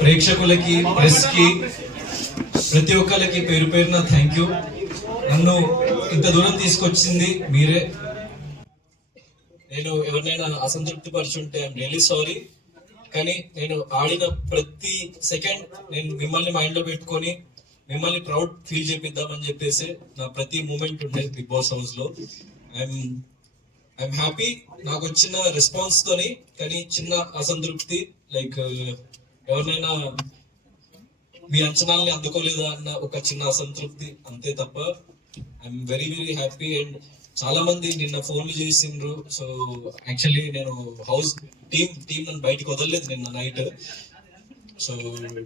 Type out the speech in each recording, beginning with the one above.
ప్రేక్షకులకి, ప్రెస్ కి, ప్రతి ఒక్కరికి పేరు పేరున థ్యాంక్ యూ. నన్ను ఇంత దూరం తీసుకొచ్చింది మీరే. నేను ఎవరినైనా అసంతృప్తి పరుచుంటే ఐఎమ్ రియలీ సారీ. కానీ నేను ఆడిన ప్రతి సెకండ్ నేను మిమ్మల్ని మైండ్ లో పెట్టుకొని మిమ్మల్ని ప్రౌడ్ ఫీల్ చేపిద్దామని చెప్పేసి నా ప్రతి మూమెంట్ ఉండేది బిగ్ బాస్ హౌస్ లో. ఐఎమ్ హ్యాపీ నాకు వచ్చిన రెస్పాన్స్ తోని. కానీ చిన్న అసంతృప్తి, లైక్ ఎవరినైనా మీ అంచనాలని అందుకోలేదా అన్న ఒక చిన్న అసంతృప్తి, అంతే తప్ప I'm very very happy. And చాలా మంది నిన్న ఫోన్లు చేసిండ్రు. సో యాక్చువల్లీ నేను హౌస్ టీమ్ నన్ను బయటకు వదలలేదు నిన్న night. So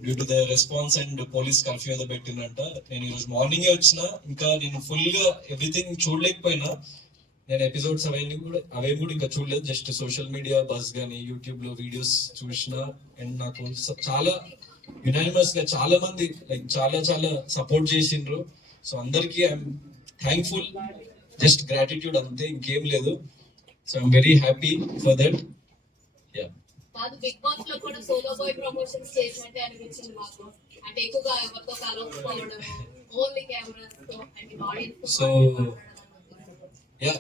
due to the response and police curfew ఏదో పెట్టిందంట. నేను ఈరోజు మార్నింగే వచ్చిన. ఇంకా నేను ఫుల్ గా ఎవ్రీథింగ్ చూడలేకపోయినా. నేను ఎపిసోడ్స్ అవేమి కూడా ఇంకా చూడలేదు. జస్ట్ సోషల్ మీడియా బస్ గానీ యూట్యూబ్ లో వీడియోస్ చూసిన. అండ్ నాకు చాలా యునానిమస్ గా చాలా మంది లైక్ చాలా సపోర్ట్ చేసిండ్రు. సో అందరికి ఐఎమ్ థ్యాంక్ఫుల్, జస్ట్ గ్రాటిట్యూడ్, అంతే, ఇంకేం లేదు. So I'm very happy for that. Big boss లో కూడా సోలో బాయ్ ప్రమోషన్స్ చేసినట్టే అనిపించింది మాకు. అంటే ఎక్కువగా ఎవరితో కలవకపోవడం, ఓన్లీ కెమెరాస్ తో అండ్ ఆడియన్స్. సో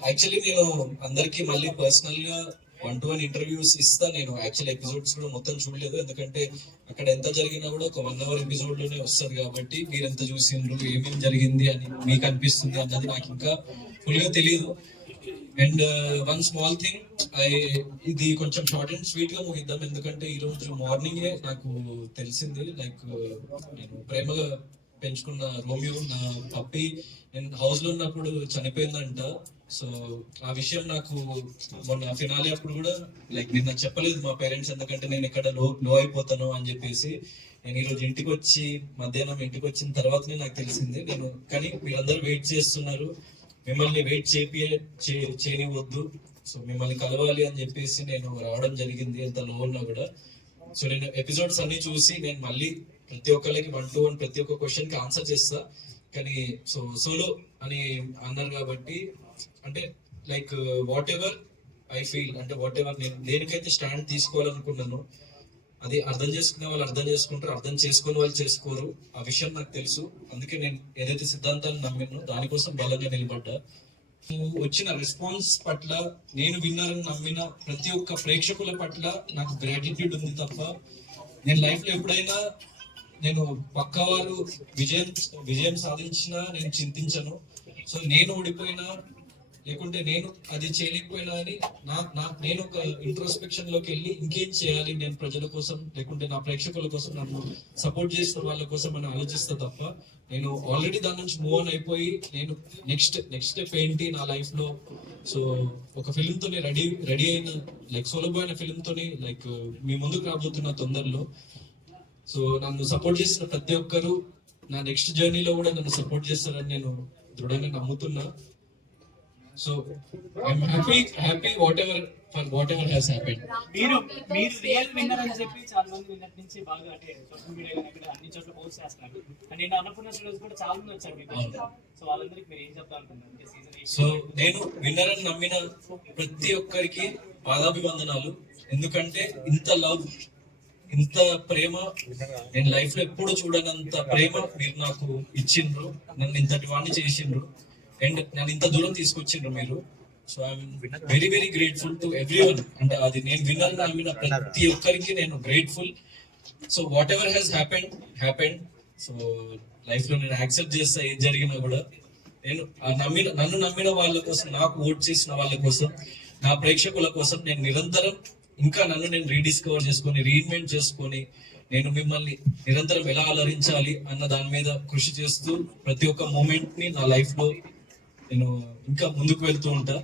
యాక్చువల్లీ నేను అందరికి మళ్ళీ పర్సనల్ గా 1-to-1 ఇంటర్వ్యూస్ ఇస్తా. నేను యాక్చువల్ ఎపిసోడ్స్ కూడా మొత్తం చూడలేదు, ఎందుకంటే అక్కడ ఎంత జరిగినా కూడా ఒక 1 hour ఎపిసోడ్ లోనే వస్తుంది కాబట్టి మీరు ఎంత చూసిండ్రు, ఏమేమి జరిగింది అని మీకు అనిపిస్తుంది అన్నది నాకు ఇంకా ఫుల్ గా తెలియదు. అండ్ వన్ స్మాల్ థింగ్, ఇది కొంచెం షార్ట్ అండ్ స్వీట్ గా ముగిద్దాం, ఎందుకంటే ఈ రోజు మార్నింగే నాకు తెలిసింది. లైక్ నేను ప్రేమగా పెంచుకున్న రోమియో, నా పప్పి, నేను హౌస్ లో ఉన్నప్పుడు చనిపోయిందంట. సో ఆ విషయం నాకు మొన్న ఫినాలే అప్పుడు కూడా లైక్ నిన్న చెప్పలేదు మా పేరెంట్స్, ఎందుకంటే నేను ఇక్కడ లో అయిపోతాను అని చెప్పేసి. నేను ఈరోజు ఇంటికి వచ్చి మధ్యాహ్నం ఇంటికి వచ్చిన తర్వాతనే నాకు తెలిసింది. నేను కానీ మీరందరూ వెయిట్ చేస్తున్నారు, మిమ్మల్ని వెయిట్ చేయనివద్దు. సో మిమ్మల్ని కలవాలి అని చెప్పేసి నేను రావడం జరిగింది, ఎంత లో ఉన్నా కూడా. సో నేను ఎపిసోడ్స్ అన్ని చూసి నేను మళ్ళీ ప్రతి ఒక్కరికి 1-to-1 ప్రతి ఒక్క క్వశ్చన్ కి ఆన్సర్ చేస్తా. కానీ సోలో అని అన్నారు కాబట్టి, అంటే like what ever I feel, అంటే వాట్ ఎవర్ నేను దేనికైతే స్టాండ్ తీసుకోవాలనుకున్నాను అది అర్థం చేసుకునే వాళ్ళు అర్థం చేసుకుంటారు, అర్థం చేసుకునే వాళ్ళు చేసుకోరు. ఆ విషయం నాకు తెలుసు. అందుకే నేను ఏదైతే సిద్ధాంతాన్ని నమ్మినో దానికోసం బలంగా నిలబడ్డా. వచ్చిన రెస్పాన్స్ పట్ల, నేను విన్నారని నమ్మిన ప్రతి ఒక్క ప్రేక్షకుల పట్ల నాకు గ్రాటిట్యూడ్ ఉంది తప్ప, నేను లైఫ్ లో ఎప్పుడైనా నేను పక్క వాళ్ళు విజయం సాధించినా నేను చింతించను. సో నేను ఓడిపోయినా లేకుంటే నేను అది చేయలేకపోయినా అని నేను ఒక ఇంట్రోస్పెక్షన్ లోకి వెళ్ళి ఇంకేం చేయాలి నేను ప్రజల కోసం, లేకుంటే నా ప్రేక్షకుల కోసం, నన్ను సపోర్ట్ చేసిన వాళ్ళ కోసం అని ఆలోచిస్తా తప్ప, నేను ఆల్రెడీ దాని నుంచి మూవ్ ఆన్ అయిపోయి నేను నెక్స్ట్ స్టెప్ ఏంటి నా లైఫ్ లో. సో ఒక ఫిల్మ్ తోని రెడీ అయిన, లైక్ సోలో బాయ్ అనే ఫిల్మ్ తోని లైక్ మీ ముందుకు రాబోతున్న తొందరలో. సో నన్ను సపోర్ట్ చేసిన ప్రతి ఒక్కరు నా నెక్స్ట్ జర్నీలో కూడా నన్ను సపోర్ట్ చేస్తారని నేను దృఢంగా నమ్ముతున్నా. So I'm happy whatever has happened. మీరు రియల్ విన్నర్ అని చెప్పి చాలా మంది విన్నర్ నుంచి బాగా అంటే సోషల్ మీడియా ఇక్కడ అన్ని చోట్ల పోస్ట్ చేస్తున్నారు. అండ్ నేను అనుకున్న రోజు కూడా చాలా మంది వచ్చారు. సో వాళ్ళందరికీ మీరు ఏం చెప్తారనుకుంటున్నారు? సో నేను విన్నర్ అని నమ్మిన ప్రతి ఒక్కరికి పాదాభివందనాలు. ఎందుకంటే ఇంత లవ్, ఇంత ప్రేమ నేను లైఫ్ లో ఎప్పుడు చూడనంత ప్రేమ మీరు నాకు ఇచ్చిండ్రు, నన్ను ఇంతటి వాడిని చేసిండ్రు, అండ్ నన్ను ఇంత దూరం తీసుకొచ్చిండ్రు మీరు. So I'm very very grateful to everyone. అంటే అది నేను విన్నర్ నమ్మిన ప్రతి ఒక్కరికి నేను grateful. So what ever has happened. So life లో నేను యాక్సెప్ట్ చేస్తా ఏం జరిగినా కూడా. నేను నన్ను నమ్మిన వాళ్ళ కోసం, నాకు ఓట్ చేసిన వాళ్ళ కోసం, నా ప్రేక్షకుల కోసం నేను నిరంతరం ఇంకా నన్ను నేను రీడిస్కవర్ చేసుకొని, రీఇన్వెంట్ చేసుకొని, నేను మిమ్మల్ని నిరంతరం ఎలా అలరించాలి అన్న దాని మీద కృషి చేస్తూ ప్రతి ఒక్క మూమెంట్ ని నా లైఫ్ లో నేను ఇంకా ముందుకు వెళ్తూ ఉంటా.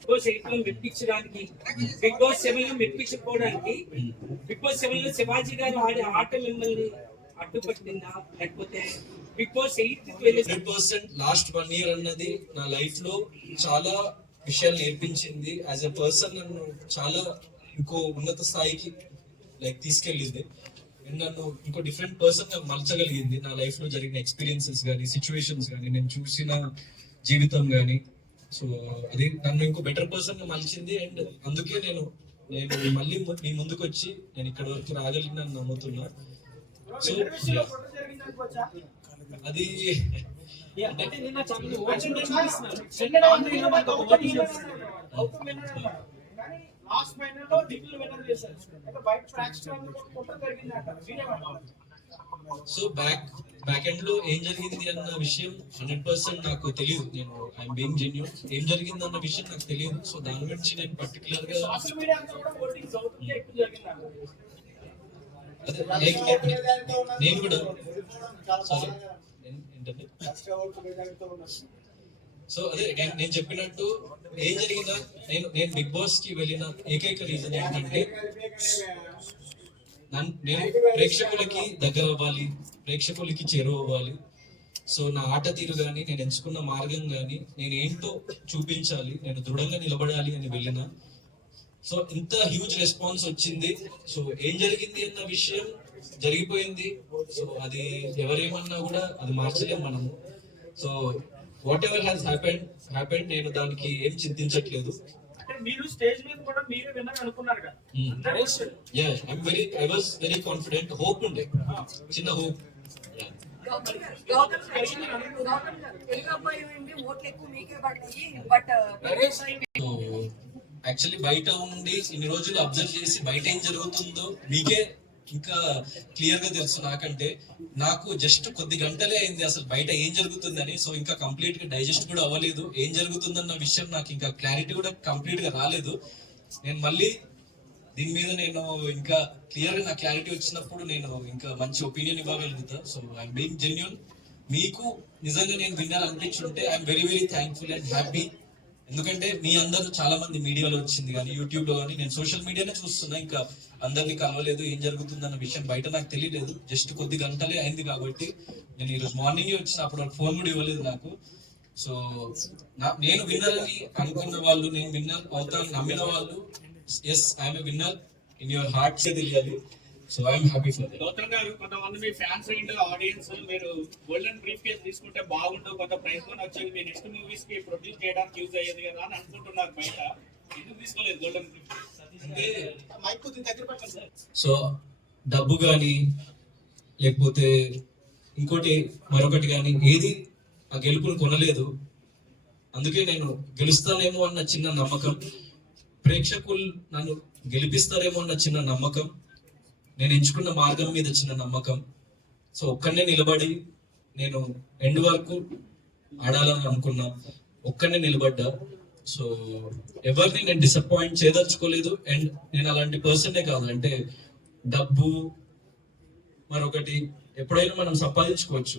బిగ్ బాస్ 8 లో మెప్పించడానికి, బిగ్ బాస్ 7 లో మెప్పించుకోవడానికి, బిగ్ బాస్ 7 లో శివాజీ గారు ఆడే ఆట మిమ్మల్ని అడ్డుపట్టిందా, లేకపోతే బిగ్ బాస్ 8 100% లాస్ట్ 1 year అన్నది నా లైఫ్ లో చాలా విషయాలు నేర్పించింది. యాజ్ ఎ పర్సన్ నన్ను చాలా ఇంకో ఉన్నత స్థాయికి లైక్ తీసుకెళ్ళింది. నన్ను ఇంకో డిఫరెంట్ పర్సన్ గా మలచగలిగింది. నా లైఫ్ లో జరిగిన ఎక్స్పీరియన్సెస్ కానీ, సిచ్యువేషన్స్ కానీ, నేను చూసిన జీవితం కానీ. సో అది నన్ను ఇంకో బెటర్ పర్సన్ గా మలిచింది. అండ్ అందుకే నేను మళ్ళీ మీ ముందుకు వచ్చి నేను ఇక్కడ వరకు రాగలిగిన నమ్ముతున్నా. సో అది అంటే నిన్న చాలా ఓటింగ్ చూపిస్తున్నారు ఆన్లైన్ లో మనకు ఒక ఓటింగ్ కానీ లాస్ట్ ఫైనల్ లో దిగులు విన్నర్ చేశారు. అంటే బయట ఫ్రాక్షన్ కుట్ర జరిగిందంట. మీరేమంటారు? సో బ్యాక్ ఎండ్ లో ఏం జరిగింది అన్న విషయం 100% నాకు తెలియదు. నేను ఐఎమ్ బీయింగ్ జెన్యూన్, ఏం జరిగింది అన్న విషయం నాకు తెలియదు. సో దాని గురించి నేను పర్టికులర్ గా సోషల్ మీడియా అంతా కూడా ఓటింగ్ సౌత్ ఇండియా ఎక్కువ జరిగిందంట. నేను కూడా సారీ ఏంటంటే సో అదే నేను చెప్పినట్టు ఏం జరిగిందా, నేను బిగ్ బాస్ కి వెళ్ళిన ఏకైక రీజన్ ఏంటంటే నేను ప్రేక్షకులకి దగ్గర అవ్వాలి, ప్రేక్షకులకి చేరువ అవ్వాలి. సో నా ఆట తీరు కానీ, నేను ఎంచుకున్న మార్గం కానీ, నేను ఏంటో చూపించాలి, నేను దృఢంగా నిలబడాలి అని వెళ్ళిన. సో ఇంత హ్యూజ్ రెస్పాన్స్ వచ్చింది. సో ఏం జరిగింది అన్న విషయం జరిగిపోయింది. సో అది ఎవరేమన్నా కూడా అది మార్చలేం మనము. So what ever has happened నేను దానికి ఏం చింతించట్లేదు. అంటే మీరు స్టేజ్ మీద కూడా మీరే విన్నర్ అనుకున్నారు కదా. I was very confident. Hope ఉండే, చిన్న హోప్. యాక్చువల్లీ బయట ఉండి ఇన్ని రోజులు అబ్జర్వ్ చేసి బయట ఏం జరుగుతుందో మీకే ఇంకా క్లియర్ గా తెలుసు నాకంటే. నాకు జస్ట్ కొద్ది గంటలే అయింది అసలు బయట ఏం జరుగుతుందని. సో ఇంకా కంప్లీట్ గా డైజెస్ట్ కూడా అవ్వలేదు. ఏం జరుగుతుందన్న విషయం నాకు ఇంకా క్లారిటీ కూడా కంప్లీట్ గా రాలేదు. నేను మళ్ళీ దీని మీద నేను ఇంకా క్లియర్ గా నా క్లారిటీ వచ్చినప్పుడు నేను ఇంకా మంచి ఒపీనియన్ ఇవ్వగలుగుతా. So I'm being genuine. మీకు నిజంగా నేను విన్నర్ అనిపించుంటే I'm very very thankful and happy. ఎందుకంటే మీ అందరూ చాలా మంది మీడియాలో వచ్చింది కానీ, యూట్యూబ్ లో కానీ, నేను సోషల్ మీడియానే చూస్తున్నా. ఇంకా అందరినీ కలవలేదు, ఏం జరుగుతుందన్న విషయం బయట నాకు తెలియలేదు. జస్ట్ కొద్ది గంటలే అయింది కాబట్టి నేను ఈరోజు మార్నింగ్ వచ్చినప్పుడు ఫోన్ కూడా ఇవ్వలేదు నాకు. సో నేను విన్నర్ అని అనుకున్న వాళ్ళు, నేను విన్నర్ అవుతాను నమ్మిన వాళ్ళు, yes I'm a winner in your heart తెలియాలి. So I'm happy for that. Gautam గారు, కొంతమంది మీ ఫ్యాన్స్ అండ్ ఆడియన్స్ మీరు గోల్డెన్ బ్రీఫ్ కేస్ తీసుకుంటే బాగుంటుంది, కొంత ప్రైజ్ కొని వచ్చేది, మీ నెక్స్ట్ మూవీస్ కి ప్రొడ్యూస్ చేయడానికి యూజ్ అయ్యేది కదా అని అనుకుంటున్నారు బయట. ఎందుకు తీసుకోలేదు గోల్డెన్ బ్రీఫ్? అంటే మైక్ కొద్దిగా దగ్గర పెట్టండి సార్. సో డబ్బు కానీ లేకపోతే ఇంకోటి మరొకటి కానీ ఏది ఆ గెలుపుని కొనలేదు. అందుకే నేను గెలుస్తానేమో అన్న చిన్న నమ్మకం, ప్రేక్షకులు నన్ను గెలిపిస్తారేమో అన్న చిన్న నమ్మకం, నేను ఎంచుకున్న మార్గం మీద చిన్న నమ్మకం. సో ఒక్కనే నిలబడి నేను ఎండ్ వరకు ఆడాలని అనుకున్నా, ఒక్కనే నిలబడ్డా. సో ఎవరిని నేను డిసప్పాయింట్ చేయదలుచుకోలేదు. అండ్ నేను అలాంటి పర్సనే కాదు. అంటే డబ్బు మరొకటి ఎప్పుడైనా మనం సంపాదించుకోవచ్చు,